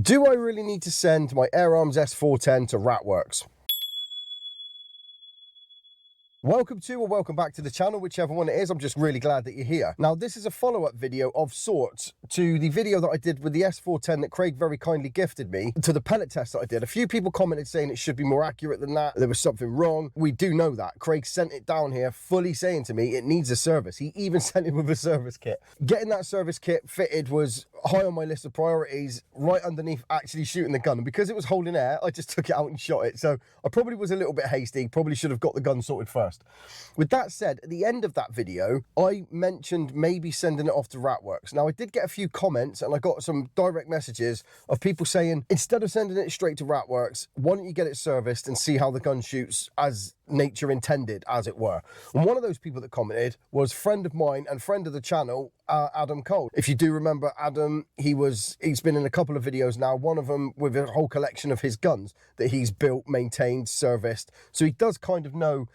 Do I really need to send my Air Arms S410 to Ratworks? Welcome to or welcome back to the channel, whichever one it is. I'm just really glad that you're here. Now, this is a follow-up video of sorts to the video that I did with the S410 that Craig very kindly gifted me, to the pellet test that I did. A few people commented saying it should be more accurate than that. There was something wrong. We do know that. Craig sent it down here fully saying to me it needs a service. He even sent it with a service kit. Getting that service kit fitted was high on my list of priorities, right underneath actually shooting the gun. And because it was holding air, I just took it out and shot it. So I probably was a little bit hasty. Probably should have got the gun sorted first. With that said, at the end of that video, I mentioned maybe sending it off to Ratworks. Now, I did get a few comments and I got some direct messages of people saying, instead of sending it straight to Ratworks, why don't you get it serviced and see how the gun shoots as nature intended, as it were. And one of those people that commented was a friend of mine and friend of the channel, Adam Cole. If you do remember Adam, he's been in a couple of videos now, one of them with a whole collection of his guns that he's built, maintained, serviced. So he does kind of know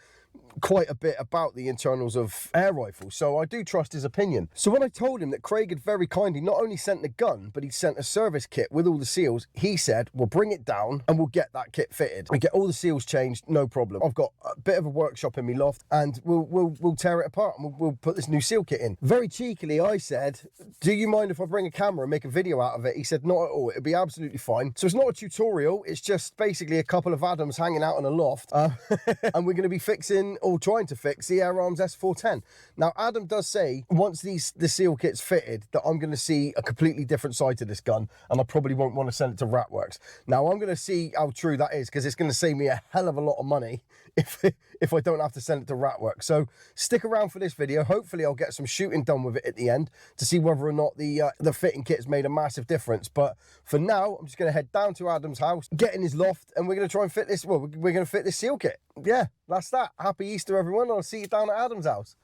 quite a bit about the internals of air rifles, so I do trust his opinion. So when I told him that Craig had very kindly not only sent the gun, but he sent a service kit with all the seals, he said, we'll bring it down and we'll get that kit fitted. We get all the seals changed, no problem. I've got a bit of a workshop in my loft and we'll tear it apart and we'll put this new seal kit in. Very cheekily, I said, do you mind if I bring a camera and make a video out of it? He said, not at all, it'll be absolutely fine. So it's not a tutorial, it's just basically a couple of Adams hanging out in a loft and we're going to be fixing or trying to fix the Air Arms S410. Now, Adam does say once the seal kit's fitted that I'm going to see a completely different side to this gun and I probably won't want to send it to Ratworks. Now, I'm going to see how true that is because it's going to save me a hell of a lot of money if I don't have to send it to Ratworks. So stick around for this video. Hopefully I'll get some shooting done with it at the end to see whether or not the fitting kit's made a massive difference. But for now, I'm just going to head down to Adam's house, get in his loft, and we're going to try and fit this, well, we're going to fit this seal kit. Yeah, that's that. Happy Easter, everyone. I'll see you down at Adam's house.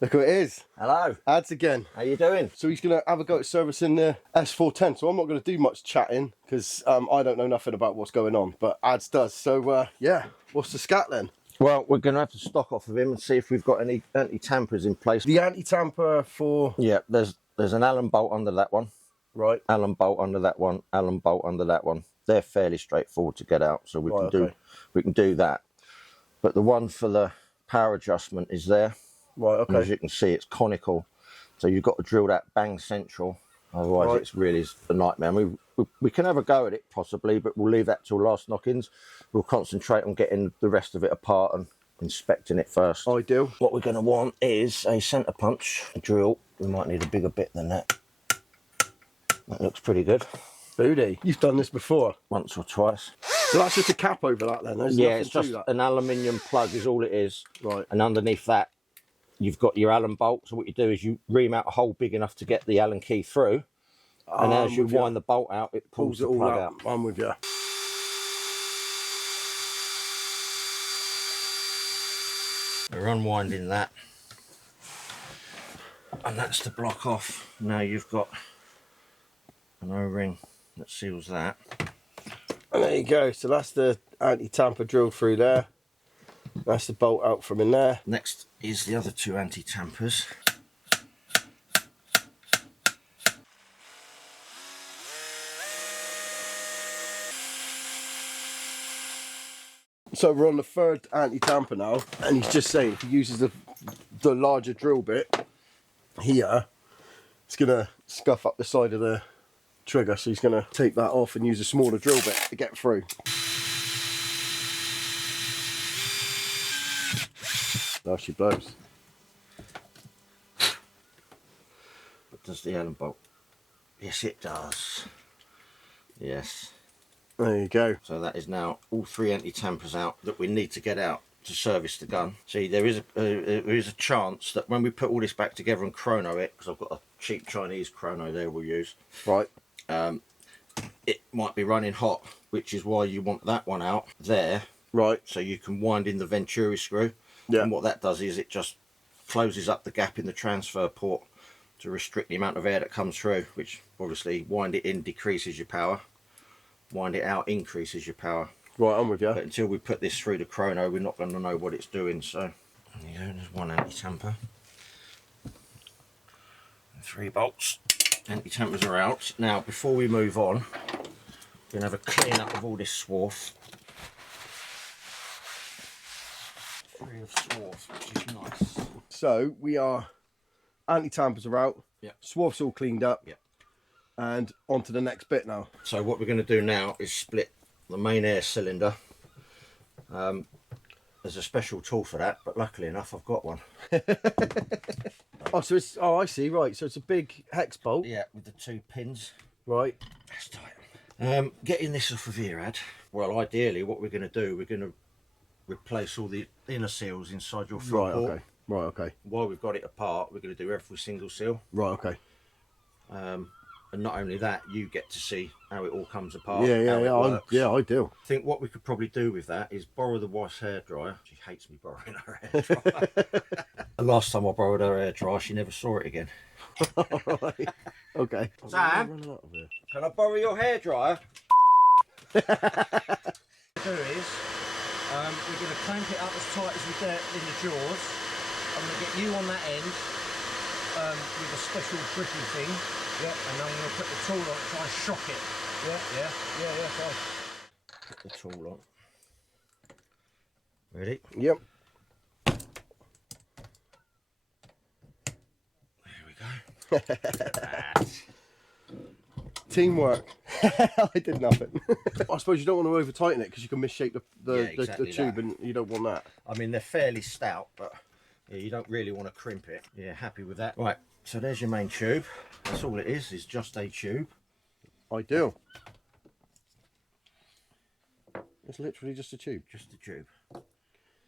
Look who it is. Hello. Ads again. How you doing? So he's going to have a go at servicing the S410. So I'm not going to do much chatting because I don't know nothing about what's going on, but Ads does. So yeah, what's the scat then? Well, we're going to have to stock off of him and see if we've got any anti-tampers in place. The anti-tamper for... Yeah, there's an Allen bolt under that one. Right. Allen bolt under that one. Allen bolt under that one. They're fairly straightforward to get out, so we can do that. But the one for the power adjustment is there. Right, okay. And as you can see, it's conical, so you've got to drill that bang central, otherwise it's really a nightmare. We can have a go at it possibly, but we'll leave that till last knockings. We'll concentrate on getting the rest of it apart and inspecting it first. Ideal. What we're going to want is a centre punch drill. We might need a bigger bit than that. That looks pretty good. Booty. You've done this before? Once or twice. So that's just a cap over that then? There's yeah, it's just an aluminium plug is all it is. Right. And underneath that, you've got your Allen bolt. So what you do is you ream out a hole big enough to get the Allen key through. And as you wind the bolt out, it pulls it all out. I'm with you. We're unwinding that. And that's to block off. Now you've got an O-ring that seals that. And there you go. So that's the anti-tamper drilled through there. That's the bolt out from in there. Next is the other two anti-tampers. So we're on the third anti-tamper now, and he's just saying if he uses the larger drill bit here, it's gonna scuff up the side of the trigger, so he's gonna take that off and use a smaller drill bit to get through. Now she blows. But does the Allen bolt? Yes, it does. Yes. There you go. So that is now all three anti-tampers out that we need to get out to service the gun. See, there is a chance that when we put all this back together and chrono it, because I've got a cheap Chinese chrono there we'll use. Right. It might be running hot, which is why you want that one out there. Right. So you can wind in the Venturi screw. Yeah. And what that does is it just closes up the gap in the transfer port to restrict the amount of air that comes through, which obviously wind it in decreases your power, wind it out increases your power. Right, I'm with you. But until we put this through the chrono, we're not going to know what it's doing. So there you go, there's one anti-tamper. 3 bolts. Anti-tampers are out. Now, before we move on, we're going to have a clean up of all this swarf. Free of swarf, which is nice. So we are, anti-tampers are out. Yep. Swarf's all cleaned up. Yep. And on to the next bit now. So what we're going to do now is split the main air cylinder. There's a special tool for that, but luckily enough I've got one. Oh, so it's, oh, I see, right. So it's a big hex bolt. Yeah, with the 2 pins. Right. That's tight. Getting this off of here, Ad. Well, ideally what we're going to do, we're going to replace all the inner seals inside your front port. Okay. Right, okay. While we've got it apart, we're going to do every single seal. Right, okay. And not only that, you get to see how it all comes apart. Yeah, I do. I think what we could probably do with that is borrow the wife's hairdryer. She hates me borrowing her hairdryer. The last time I borrowed her hairdryer, she never saw it again. Right. Okay. Sam, can I borrow your hairdryer? What we're going to do is, we're going to clamp it up as tight as we dare in the jaws. I'm going to get you on that end with a special grippy thing. Yeah, and I'm going to put the tool on it, try and shock it. Yeah, fine. Put the tool on. Ready? Yep. There we go. Teamwork. I did nothing. I suppose you don't want to over tighten it because you can misshape the tube, and you don't want that. I mean, they're fairly stout, but yeah, you don't really want to crimp it. Yeah, happy with that. Right, so there's your main tube. That's all it is just a tube. Ideal. It's literally just a tube. Just a tube.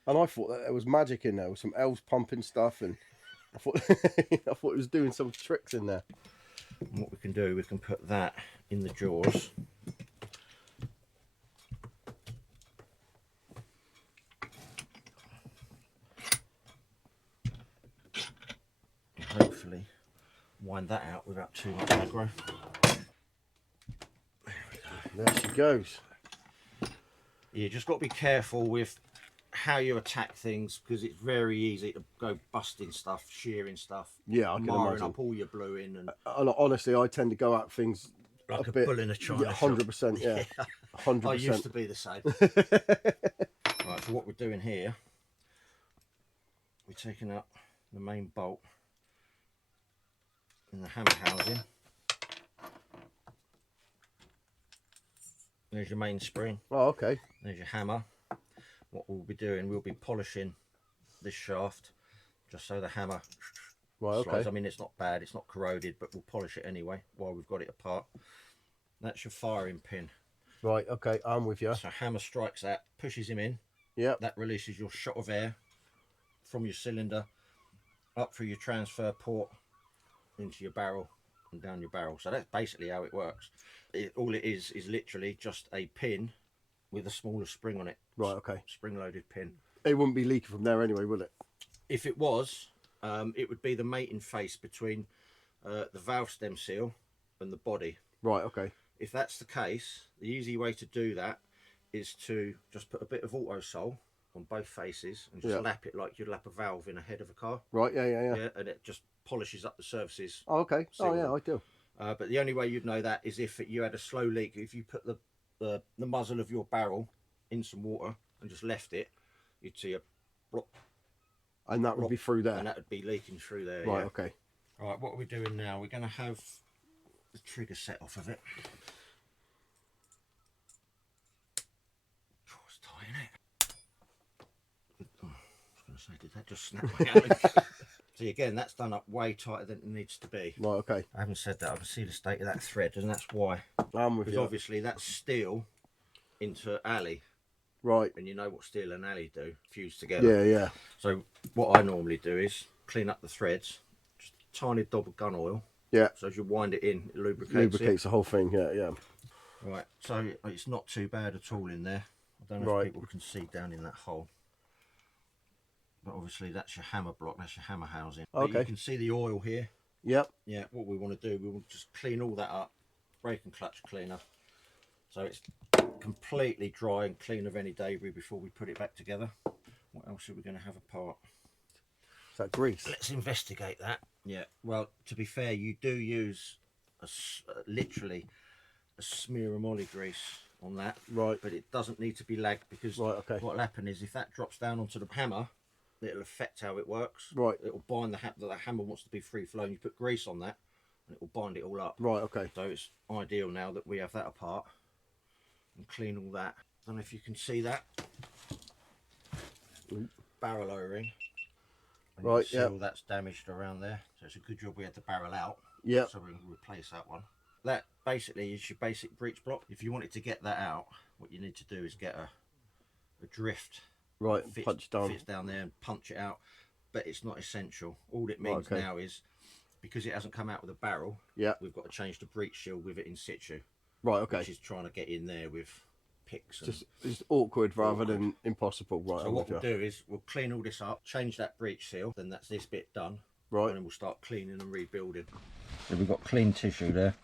And I thought that there was magic in there, with some elves pumping stuff, and I thought I thought it was doing some tricks in there. And what we can do, we can put that in the jaws. And hopefully wind that out without too much aggro. There we go. There she goes. You just got to be careful with how you attack things, because it's very easy to go busting stuff, shearing stuff, yeah, I can imagine. up all your blue in, and honestly, I tend to go at things like a bit, bull in a china. 100%, yeah, 100%. I used to be the same. Right, so what we're doing here, we're taking out the main bolt in the hammer housing. There's your main spring. Oh, okay. There's your hammer. What we'll be doing, we'll be polishing this shaft just so the hammer slides. Okay. I mean, it's not bad, it's not corroded, but we'll polish it anyway while we've got it apart. That's your firing pin. Right, okay, I'm with you. So hammer strikes that, pushes him in. Yeah. That releases your shot of air from your cylinder up through your transfer port into your barrel and down your barrel. So that's basically how it works. All it is literally just a pin with a smaller spring on it. Right, okay. Spring loaded pin. It wouldn't be leaking from there anyway, would it? If it was, it would be the mating face between the valve stem seal and the body. Right, okay. If that's the case, the easy way to do that is to just put a bit of auto sol on both faces and just lap it like you'd lap a valve in a head of a car. Right, yeah. And it just polishes up the surfaces. Oh, okay. Oh, yeah, I do. But the only way you'd know that is if you had a slow leak. If you put the muzzle of your barrel in some water and just left it, you'd see a blop. And that would be through there. And that would be leaking through there. Right, yeah. okay. All right, what are we doing now? We're going to have the trigger set off of it. Oh, it's tight, isn't it? Oh, I was going to say, did that just snap my hand? See, again, that's done up way tighter than it needs to be. Right, okay. I haven't said that. I can see the state of that thread, and that's why. I'm with you. Because obviously that's steel into alley. Right. And you know what steel and alley do, fuse together. Yeah. So what I normally do is clean up the threads, just a tiny dab of gun oil. Yeah. So as you wind it in, it lubricates the whole thing, yeah. Right, so it's not too bad at all in there. I don't know if people can see down in that hole. But obviously that's your hammer block, that's your hammer housing. Okay. But you can see the oil here. Yep. Yeah, what we want to do, we will just clean all that up, brake and clutch cleaner. So it's completely dry and clean of any debris before we put it back together. What else are we going to have apart? Is that grease? Let's investigate that. Yeah, well, to be fair, you do use literally a smear of molly grease on that, Right. but it doesn't need to be lagged, because what'll happen is if that drops down onto the hammer, it'll affect how it works. Right. It'll bind the hammer wants to be free flowing. You put grease on that and it will bind it all up. Right, okay. So it's ideal now that we have that apart, and clean all that. I don't know if you can see that. Barrel O-ring. Right, yeah. All that's damaged around there. So it's a good job we had the barrel out. Yeah. So we can replace that one. That basically is your basic breech block. If you wanted to get that out, what you need to do is get a drift. Right, punch down. Fits down there and punch it out. But it's not essential. All it means now is, because it hasn't come out with a barrel, we've got to change the breech shield with it in situ. Right, okay. Which is trying to get in there with picks. Just awkward rather than impossible. Right. So what we'll do is we'll clean all this up, change that breech seal, then that's this bit done. Right. And then we'll start cleaning and rebuilding. So we've got clean tissue there.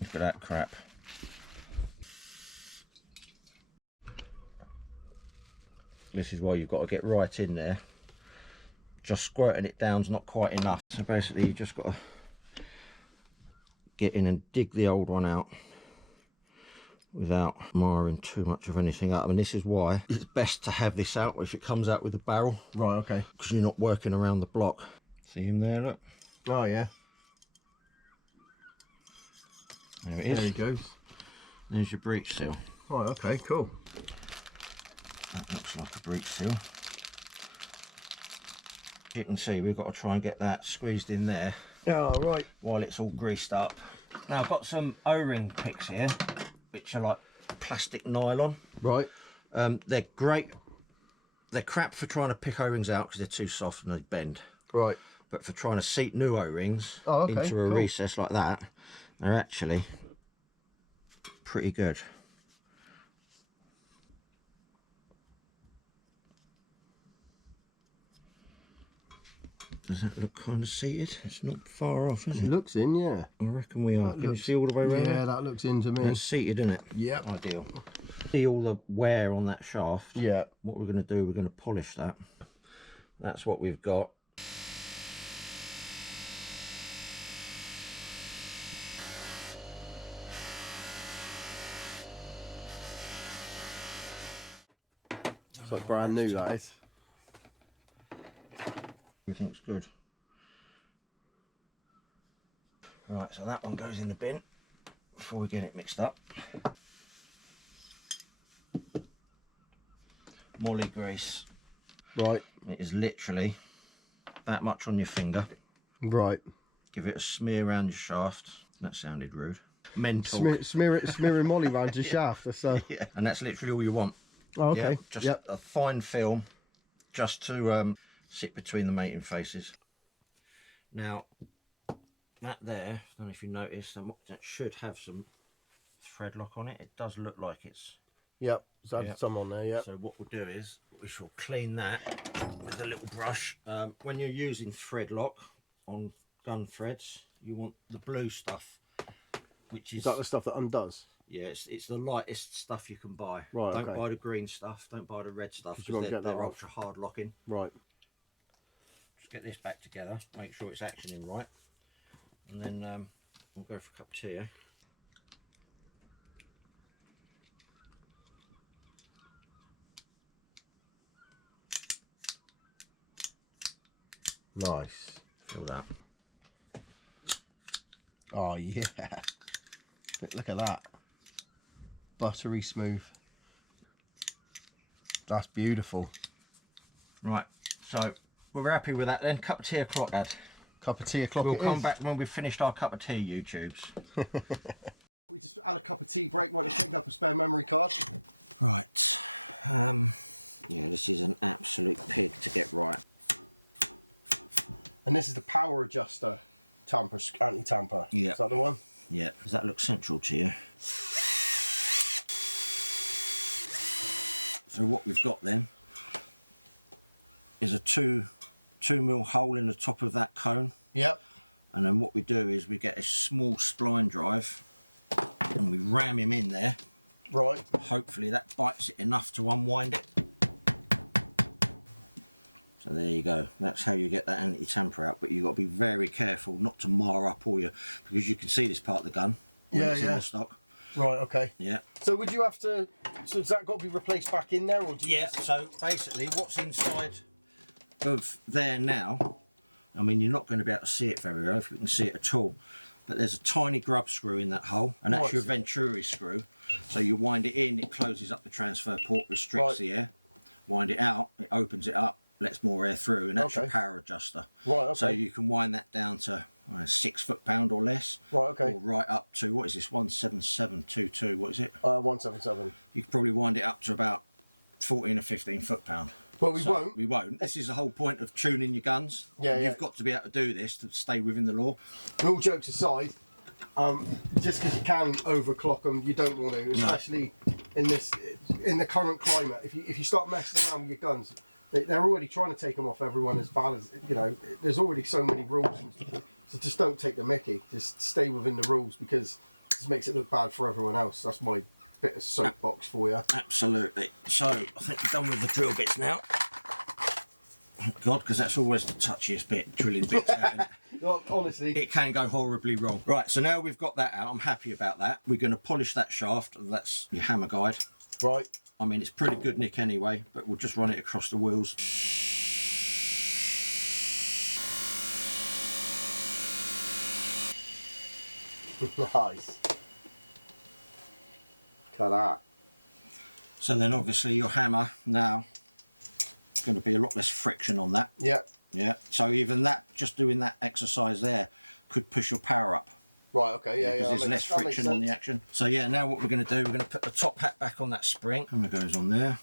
Look at that crap. This is why you've got to get right in there. Just squirting it down's not quite enough. So basically you just got to get in and dig the old one out without marring too much of anything up. And this is why it's best to have this out if it comes out with a barrel. Right, okay. Because you're not working around the block. See him there, look? Oh, yeah. There it is. There he goes. There's your breech seal. Right, okay, cool. That looks like a breech seal. You can see we've got to try and get that squeezed in there. Oh, right. While it's all greased up. Now I've got some O-ring picks here, which are like plastic nylon. Right. They're great. They're crap for trying to pick O-rings out because they're too soft and they bend. Right. But for trying to seat new O-rings into a cool. recess like that, they're actually pretty good. Does that look kind of seated? It's not far off, is it? It looks in, yeah. I reckon we are. Can you see all the way around? Yeah, that looks in to me. It's seated, isn't it? Yep. Ideal. See all the wear on that shaft? Yeah. What we're going to do, we're going to polish that. That's what we've got. It's like brand new, that is. Everything's good. Right, so that one goes in the bin before we get it mixed up. Molly grease. Right. It is literally that much on your finger. Right. Give it a smear around your shaft. That sounded rude. Mental. Smearing molly round your shaft. That's, yeah, and that's literally all you want. Oh, okay. Yeah, just a fine film, just to sit between the mating faces. Now, that there, I don't know if you noticed, that should have some thread lock on it. It does look like it's... Yep, so that's some on there, yeah. So what we'll do is, we shall clean that with a little brush. When you're using thread lock on gun threads, you want the blue stuff, which is... Is that the stuff that undoes? Yeah, it's the lightest stuff you can buy. Right, don't buy the green stuff, don't buy the red stuff, because they're ultra hard locking. Right. Just get this back together, make sure it's actioning right, and then we'll go for a cup of tea. Nice. Feel that. Oh, yeah. Look at that. Buttery smooth. That's beautiful. Right, so we're happy with that then. Cup of tea o'clock, Ad. Cup of tea o'clock. We'll come back when we've finished our cup of tea, YouTubes. We just had a cup of tea break when we picked up a spare memory card. Right. Yeah, this is an absolute pig to get right. And this is the power adjuster tamper, anti-tamper. Yeah. Is that the one? Yeah. Does that look central to you? So what we've got then is a 2mm hole in the top of that cone. Yep. And then what we do is we get a small spline drive and we ram him in there. Right. Hopefully that bites it enough to unwind it. So there you go. That's how you get that anti-tamper out. But you've got to be very careful not to mar up all your, because you can see this part of the gun when it's in the stock. Right, okay. Yeah. So would you have to, so has that got to be replaced back in there, or do you? Yeah, so basically what's inside of there now, I mean, you're not going to be able to see it very well if you can see it at all, but there's a tiny grub screw in that hole, and that's your Venturi screw. So you wind it in, it closes up the transfer port, restricts the air. Wind it out, it opens it up, lets more air through, and that's your power adjuster. Right, okay. So you can wind that down to 6 foot-pound or less. Right, okay. Or right up to, what is this, 17722, what is it? 177. You could probably wind it up to about 14 or 15 foot-pound. But we won't. We won't. This is the whole point of tuning your guns. Yeah, You've got to be able to do this to stay within the law. And all jokes aside, just because you can overclock them, you don't want to, especially in the current climate. If you start messing around with your guns, they're already trying to take them off everyone as bad as, you know, there's already so many rules. So just don't take the mickey. Just stay within the rules, because it just makes it look bad for everyone else. That's my bit of soapbox for you. Absolutely. So I think we're done with the drill bits now. Thank God, because that's always the touchiest bit, drilling bits out. Well, honestly, it can go horribly wrong. Right, so now we've got that out, I'm happy about that. We're going to polish that shaft. That's your hammer guide. Right. I mean, it's pretty good nick anyway, but we'll just run it across the wheels. Nice. Look at that. So then obviously your hammer now, going to be a lot less friction on that. Yeah. Yeah. So even that, just doing that exercise there, could push your power up. Right. Okay. Yeah. Because there's less friction on the action. So yeah. Now what we're going to do, we're going to put the top hat back on that spring. Hammer goes on there.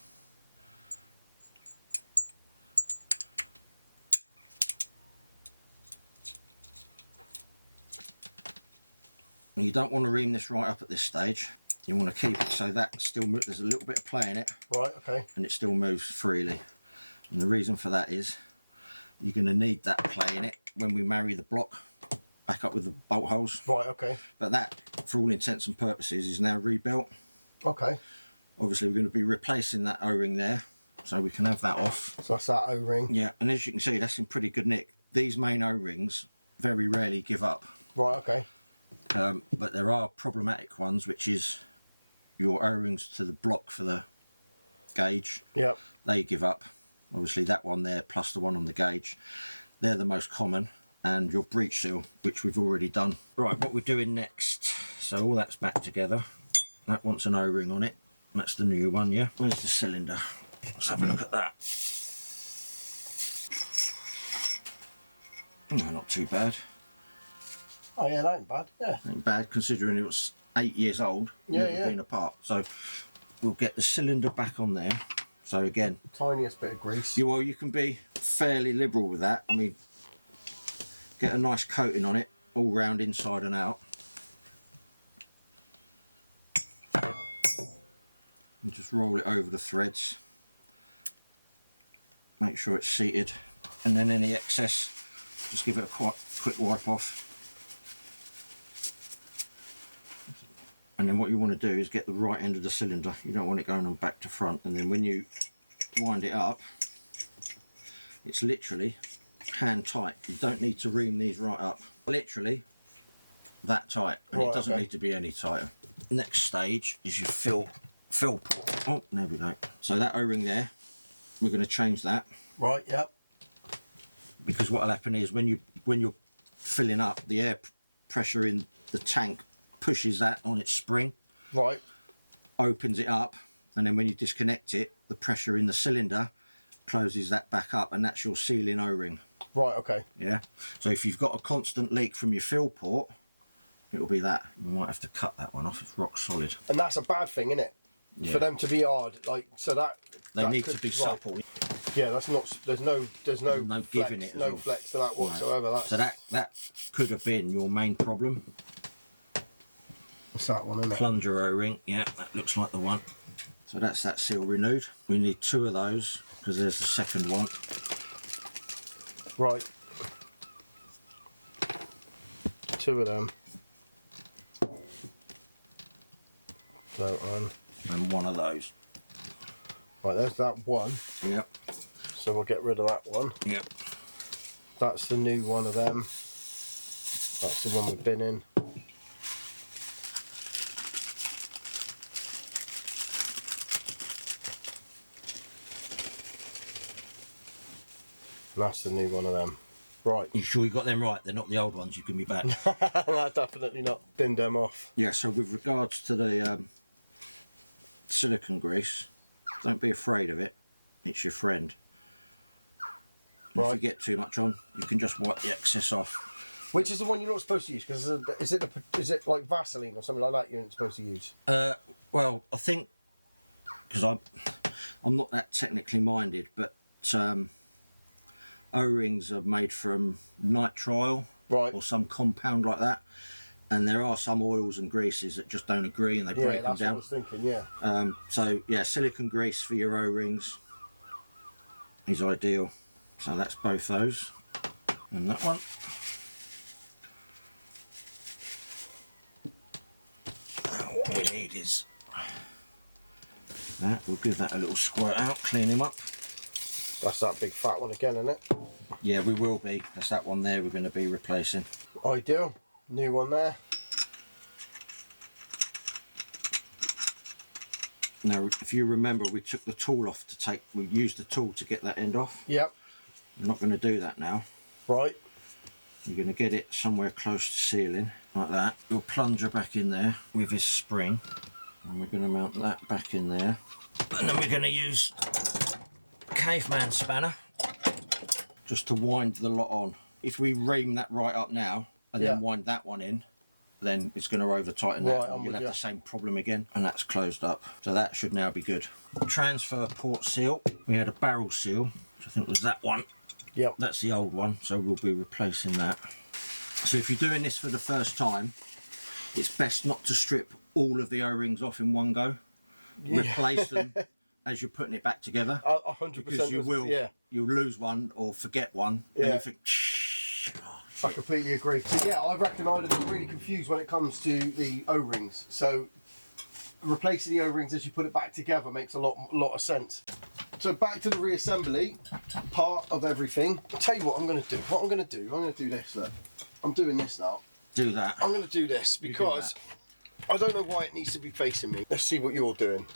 And you don't want to ream this right up at this stage. You want to keep it so that still there's a little bit of play in it. Right. Okay. And it still moves freely. And the reason for that is you're going to need that play in it when we marry the block back up with the bolt holes. Right, okay. But that, for all intents and purposes, is now rebuilt. Okay. Obviously, we're going to be replacing that O-ring there, so we can have that off. So that's that O-ring. Yeah, and as you can see, that's in pretty good nick. These main O-rings very rarely give up. Right, okay. But there are problematic ones, which is your O-rings to the block for the gauge. Yep. They give up. Obviously that one there plus the one on the gauge, they're the most common, and your breech seal, which we've already done. Right, what we're doing next, so all that's back together. That wants an O-ring on it. That's the new one, yeah. Where's the cylinder? Let's have a look at that. No, not too bad. Oh yeah, that ain't bad. Yeah. Ain't bad considering it was 8 years old. Yeah, never been apart. So we'll get the cylinder back on there. So again, tiniest bit of grease. You can be fairly liberal with that. I mean, get a nice coating on it, all round inside and out. And just roll it over the threads. Make sure it's seated. And then any excess, just give it a quite quick wipe off. And then what you want to do is get the right end of the cylinder. You don't want it going on back to front. And then when you wind it up, it's literally hand tight. You don't need to ream these right up. Literally that tight. And it doesn't need to be any tighter. Next stage is your fill port. Oh, there we go. So that O-ring there, we're going to change that. Right, yep. Because what will happen is when you're filling up, the air pressure in the tank pushes that on its spring, right, opens it up, and then when you disconnect it, the pressure in the cylinder closes that back up, and that's your sealing O-ring. Right, okay. Yeah. So if you've got a constant leak from your fill port, it'll be that. We might have to cut that one off. It's rock solid. And that's a bad thing, isn't it? Yeah. For them to be hard, like so that they need to be supple. Yeah, that's not. There's no flex, giving it. No flex to that whatsoever. No. So that could have been your main problem. What's that one, isn't it? Plunger O-ring, yeah, that looks like the one. So that's that seal renewed. We need 2 of those because there's the second one. Right. 2 of them. That one. And 1 of those. Right, there's that one. Yep. So we'll get rid of that one. Yep. That's the new one of them. That's the one we've been in. And that's the new one of them. Right. You sure you got them right? They're not the old ones. You can be back. No, definitely not. Binned them off. Yeah. So with regards to the silicone grease, don't be afraid of it. It's your friend. And Right. if you get too much on, you can just wipe the excess off. Which is the one you're not supposed to use? Because is it like Vaseline or something like that you're not supposed to use? Well, I think because I'm not that technically minded, but O-rings are made from nitrile, Right. or some compound like that, and there are some oils and greases that just don't agree and they break them that's down. what I was thinking. Yeah. So yeah, silicone grease for your O-rings is ideal. So that's both those, and that one. Now what we need is that. We'll give that a little squirt out, clean him up. That's that big fat one again, isn't it? Yeah, we will be. That's that one there we're going to be replacing. Ideal. New one there. Now, if you remember, we took the tool off we used the tool to get that end off. Yep. We're not going to do that now. Right. You're going to get it somewhere close to sealing, like that. You'll plunger back in there with his spring, and we're going to mount that back in there. And then we're going to use a caveman spanner just to wind the lot on. If we ream that right up now and then wind that one in, then it's going to over tighten that. You'll have the same problem again, and that's closed up. So that should now be good. Transfer port seal. We had a barrel seal, which I think was that one. Yep. That's the old one, so we'll be replacing that. So if you're doing this for the first time, it's best not to strip all of the O-rings off in one go. Replace them as you're putting it back together. 100%. Because you'll lose one or forget one, and you think, I completely agree. So yeah, I reckon I'd have been really confused when it comes to the O-rings. So replacing the O-rings as you put it back together makes a lot of sense. So back to the reassembly part of everything. I'll tell you what I'm going to do. I'm going to do this. Look, I'm doing this now. Do that. I'm going to do this because I don't know why it needs to be facing me. Let's see what you're doing.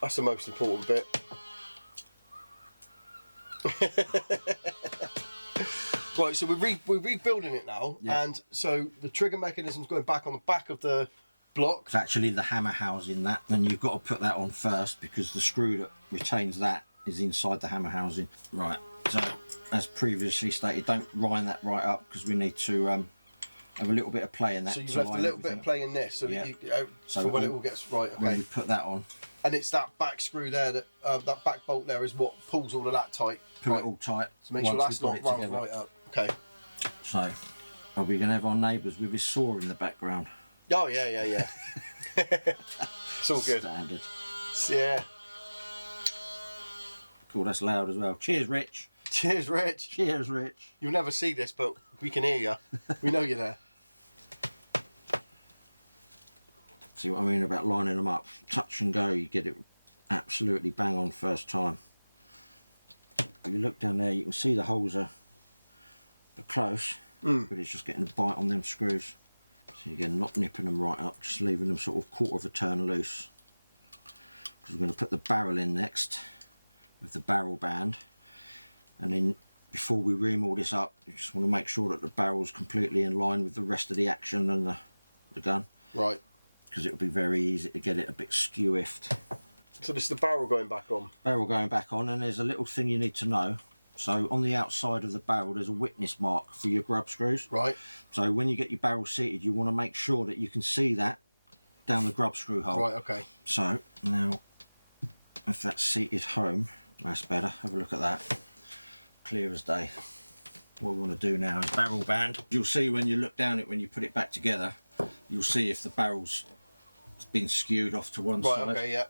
That's the most important bit. Right, so we're rebuilding it now, and so the trigger mechanism's going back on the back of the block. It's actually the hammer housing that, and you've got to put that on first because the screw that retains that is inside the hammer housing. Right, so as previously stated, don't wind that right up because we need to have a little bit of play in that. So you've left a little bit of play in this, so that so when it all gets right. Okay. When we put that on, and it's that back screw there that that back bolt there is what pulls all of that tight. Put it all tight. So make sure that's not round right up. Okay. So, are we going to have our neighbours with his saw in the background? Oh yeah. It's all good. Standard. Yeah. Cool, that's loud as well. Cheers, Rich. Cheers, Rich. Cheers, Rich. You'll never see this, but we can hear you. We know you're there. See what I mean about lining them up? Touch and go, you get it absolutely bang on first time. If you look down there, you can see the holes are close, but it's just getting a bite on them screws. So again, not nipping them right up, just leaving them sort of quarter of a turn loose. Because we're going to put the barrel in next with the barrel band, and then before we ream all this up, you just want to make sure that the barrel's completely in line with the rest of the action and the gun. Right. Because it'll be very easy to get it a bit skew-iffed. So this is the barrel going back on? Barrel going back on, and there's a little thing you need to know. So on the outside of the barrel there's a witness mark for your grub screws. Right. So when you get your barrel seated, you want to make sure that you can see that down the grub screw hole. Right, okay. So now if that's seated home, that's better. Have a look at that. Clear as day. What we want to do now is barrel band. You'll see when you look down it, when you put it back together, you'll see if the barrel's been skewed off to one side. Right, okay, yeah.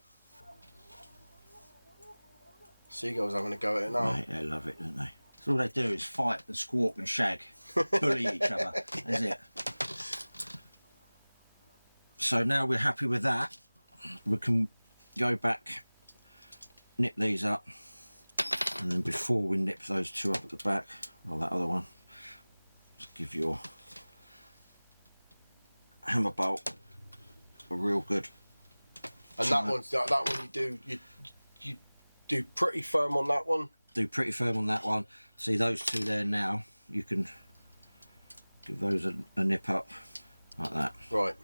Seagulls having a go at it now. Right, they love it, don't they? So all they do is fight and squawk and shag, bully each other. That's it. So now we're happy with that, we can go back, nip these up, And then before we nip those two up at the back, well, that other one, just give your hammer bolt a real good. And that one you do pretty firm on that one. Do pretty firm on that one. See those two there now. You can give those a nip up like that. Right.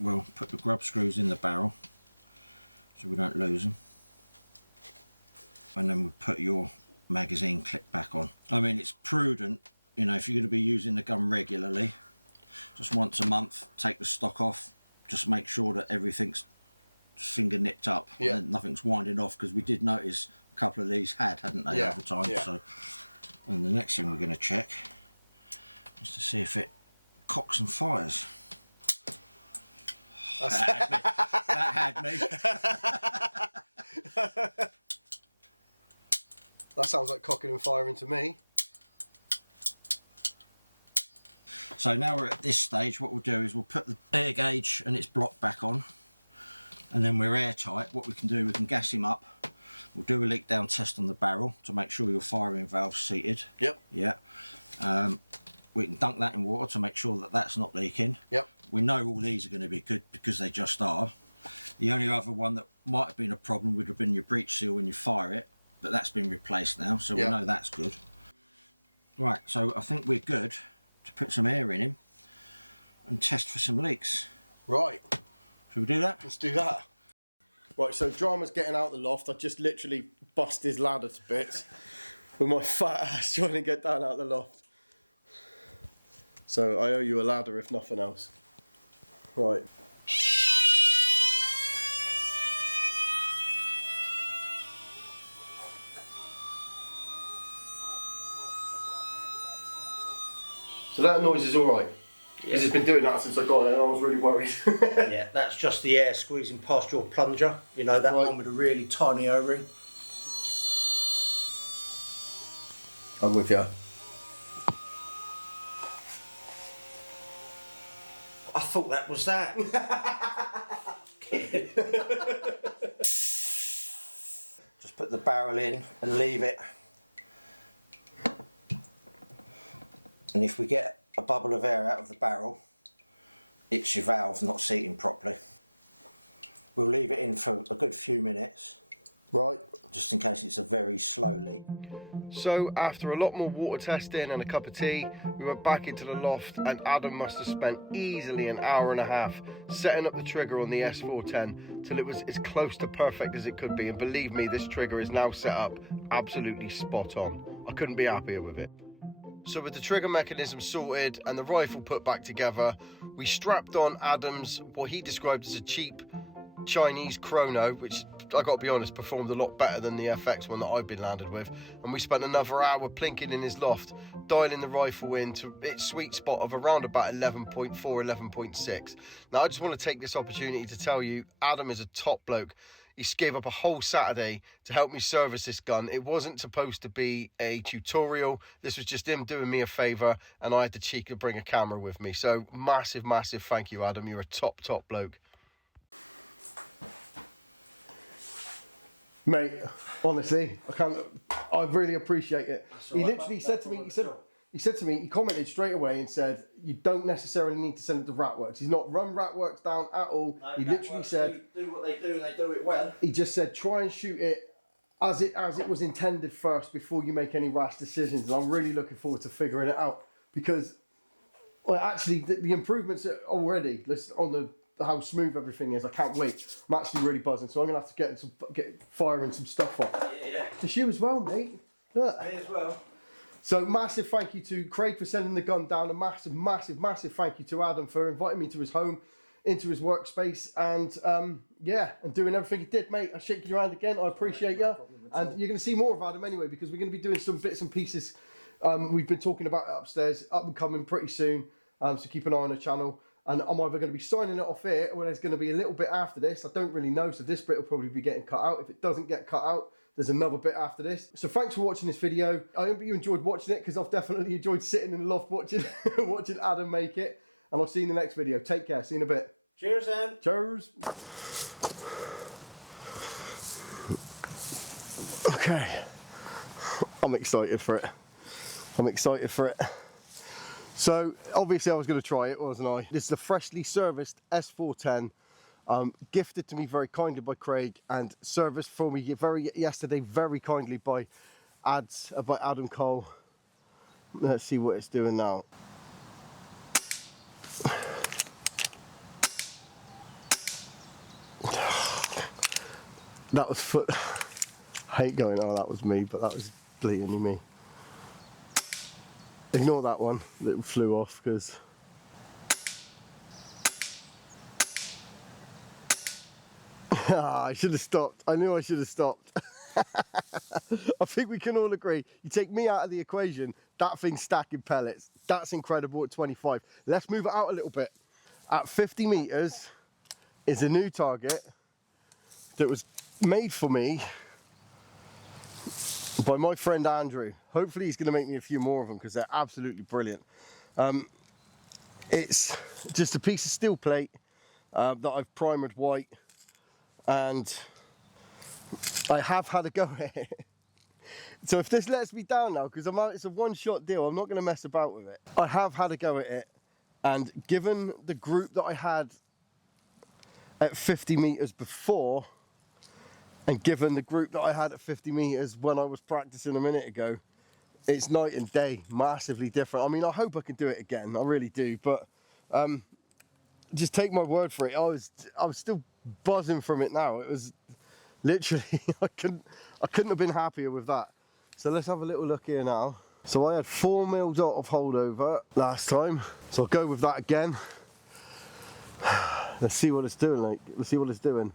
We'll put the grub screws in the barrel so we don't lose them. And then we put your magazine clip back on. I mean, it's prudent, you know, if you're going to be using the gun regularly, just once a month, take the stock off, just make sure that everything's finger nipped up, and nothing's winding off, because we did notice a couple of these hadn't they, over time. So, and the next thing we're going to check is to see if it cocks and fires. That had me. That sounds like cocking and firing to me. So now we're at this stage, what we'll do is we'll put the air gauge and its block back on, and then we're airtight. What we can do, we can gas him up. We'll do a leak down test on the barrel to make sure your firing valve's seated. Yep. Yeah. We can dunk that in water to make sure that that's not leaking. Yep. We know all these are going to be good because they just are. The only other one that might have been a problem would have been your breech seal when you fire it, but that's been replaced now, so we know that's good. Right, so I think we're good to put some air in him and test for some leaks. Right. Should we do that? Let's do that. Right, so Drama's getting out the loft. I just literally bust his ladder to bits with my fat ass trying to get down out the loft. So I owe you a ladder if nothing else. Right. So that noise is alright. Because it's been doing that since I got it and I was really worried. Yeah, that's just the air squeezing past your plunger. You know, that one with a really tiny O-ring. I'm with you. I thought that was that. Just put the barrel in and leave it. And if we get a bubble of air out of the barrel, it's your valve not seating properly. We'll leave it in for a good few minutes. Right. Just in case it's a very slow leak. So after a lot more water testing and a cup of tea, we went back into the loft and Adam must have spent easily an hour and a half setting up the trigger on the S410 till it was as close to perfect as it could be. And believe me, this trigger is now set up absolutely spot on. I couldn't be happier with it. So with the trigger mechanism sorted and the rifle put back together, we strapped on Adam's, what he described as a cheap Chinese chrono, which I got to be honest performed a lot better than the FX one that I've been landed with, and we spent another hour plinking in his loft, dialing the rifle into its sweet spot of around about 11.4, 11.6. Now I just want to take this opportunity to tell you, Adam is a top bloke. He gave up a whole Saturday to help me service this gun. It wasn't supposed to be a tutorial. This was just him doing me a favour, and I had the cheek to bring a camera with me. So massive, massive thank you, Adam. You're a top, top bloke. Mate, honestly, I really appreciate it. He literally said to me, he commented straight away and said, you don't necessarily need to send it to Ratworks. He's not run Ratworks down at all. No, he literally said, do what they do and they do it well. He just said, try and shoot it as it was intended first before you make any rash decisions. And I'm really looking forward to figuring it out because, well, actually, the improvements already on how smooth everything is. I can't wait. I'm actually really buzzing, so I'm gonna have to get firing some stuff off. Yeah. It's you as well, mate. Look. Me as well. So massive thank you to Craig for sending the gun down. A massive, massive, massive thank you to Adam for inviting me to his home, into his workspace, and yeah, and doing everything he did, mate. I shake your hand again. I appreciate you, and you're gonna see more of Adam anyway because we're gonna be doing some bits and pieces. We've been talking about it upstairs, up and coming pretty soon. So keep an eye on the channel. And I'm either going to be signing it off here, or there's going to be a little bit after this. I don't really know, so this bit will probably be getting cut out. If it doesn't get cut out, there's another bit after this. So thanks for watching this video. I hope you enjoyed watching it, because I've definitely enjoyed sitting in the loft watching watching Adam make it. And I'll see you in the next video. Take care. See you in a bit. Cheers, then. Cheers. Okay. I'm excited for it. I'm excited for it. So obviously I was going to try it, wasn't I? This is a freshly serviced S410, gifted to me very kindly by Craig and serviced for me yesterday very kindly by Adam Cole. Let's see what it's doing now. That was foot. I hate going, oh that was me, but that was blatantly me. Ignore that one that flew off because I should have stopped. I knew I should have stopped. I think we can all agree, you take me out of the equation, that thing's stacking pellets. That's incredible at 25. Let's move it out a little bit. At 50 meters is a new target that was made for me by my friend Andrew. Hopefully he's going to make me a few more of them because they're absolutely brilliant. It's just a piece of steel plate that I've primered white, and I have had a go at it. So if this lets me down now, because it's a one-shot deal, I'm not going to mess about with it. I have had a go at it, and given the group that I had at 50 meters before, and given the group that I had at 50 meters when I was practicing a minute ago, it's night and day, massively different. I mean, I hope I can do it again, I really do, but just take my word for it. I was still buzzing from it now. It was literally, I couldn't have been happier with that. So let's have a little look here now. So I had 4mm dot of holdover last time, so I'll go with that again. Let's see what it's doing, like, let's see what it's doing.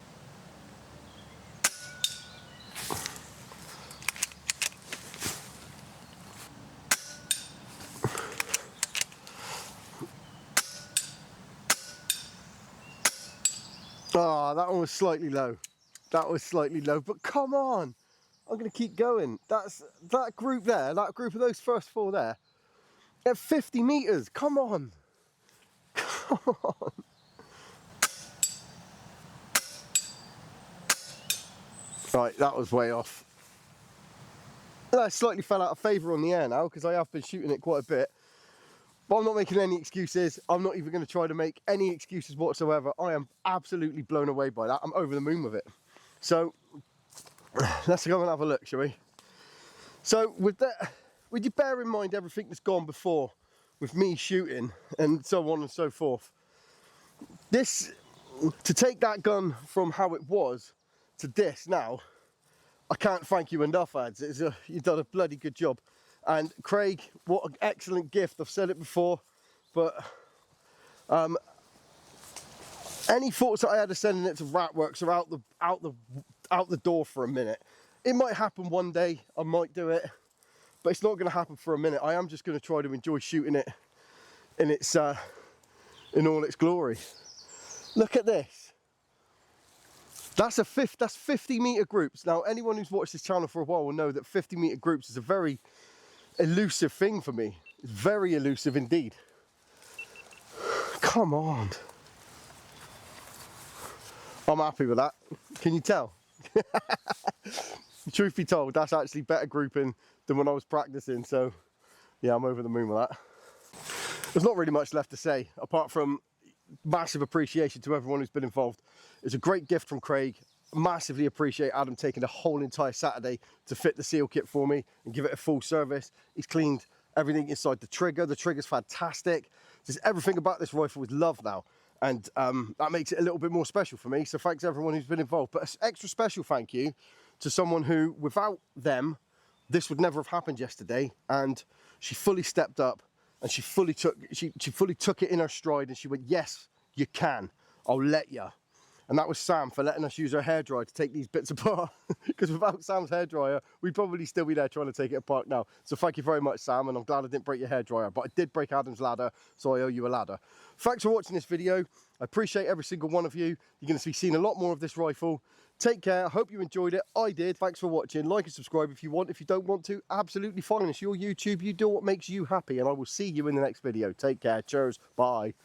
Ah, that one was slightly low. That was slightly low, but come on. I'm going to keep going. That group there, that group of those first four there, at 50 meters, come on. Come on. Right, that was way off. I slightly fell out of favour on the air now because I have been shooting it quite a bit. But I'm not making any excuses. I'm not even going to try to make any excuses whatsoever. I am absolutely blown away by that. I'm over the moon with it. So let's go and have a look, shall we? So with you bear in mind everything that's gone before with me shooting and so on and so forth. To take that gun from how it was to this now, I can't thank you enough, ads. You've done a bloody good job. And Craig, what an excellent gift. I've said it before, but any thoughts that I had of sending it to Ratworks are out the door for a minute. It might happen one day, I might do it, but it's not going to happen for a minute. I am just going to try to enjoy shooting it in all its glory. Look at this. That's 50 meter groups. Now, anyone who's watched this channel for a while will know that 50 meter groups is a very elusive thing for me. It's very elusive indeed. Come on. I'm happy with that. Can you tell? Truth be told, that's actually better grouping than when I was practicing. So yeah, I'm over the moon with that. There's not really much left to say apart from massive appreciation to everyone who's been involved. It's a great gift from Craig. Massively appreciate Adam taking the whole entire Saturday to fit the seal kit for me and give it a full service. He's cleaned everything inside the trigger. The trigger's fantastic. Just everything about this rifle is love now, and that makes it a little bit more special for me. So thanks everyone who's been involved, but an extra special thank you to someone who, without them, this would never have happened yesterday. And she fully stepped up and she fully took it in her stride, and she went, yes, you can, I'll let you. And that was Sam for letting us use her hairdryer to take these bits apart. Because without Sam's hairdryer, we'd probably still be there trying to take it apart now. So thank you very much, Sam, and I'm glad I didn't break your hairdryer, but I did break Adam's ladder, so I owe you a ladder. Thanks for watching this video. I appreciate every single one of you. You're going to be seeing a lot more of this rifle. Take care. I hope you enjoyed it. I did. Thanks for watching. Like and subscribe if you want. If you don't want to, absolutely fine. It's your YouTube. You do what makes you happy, and I will see you in the next video. Take care. Cheers. Bye.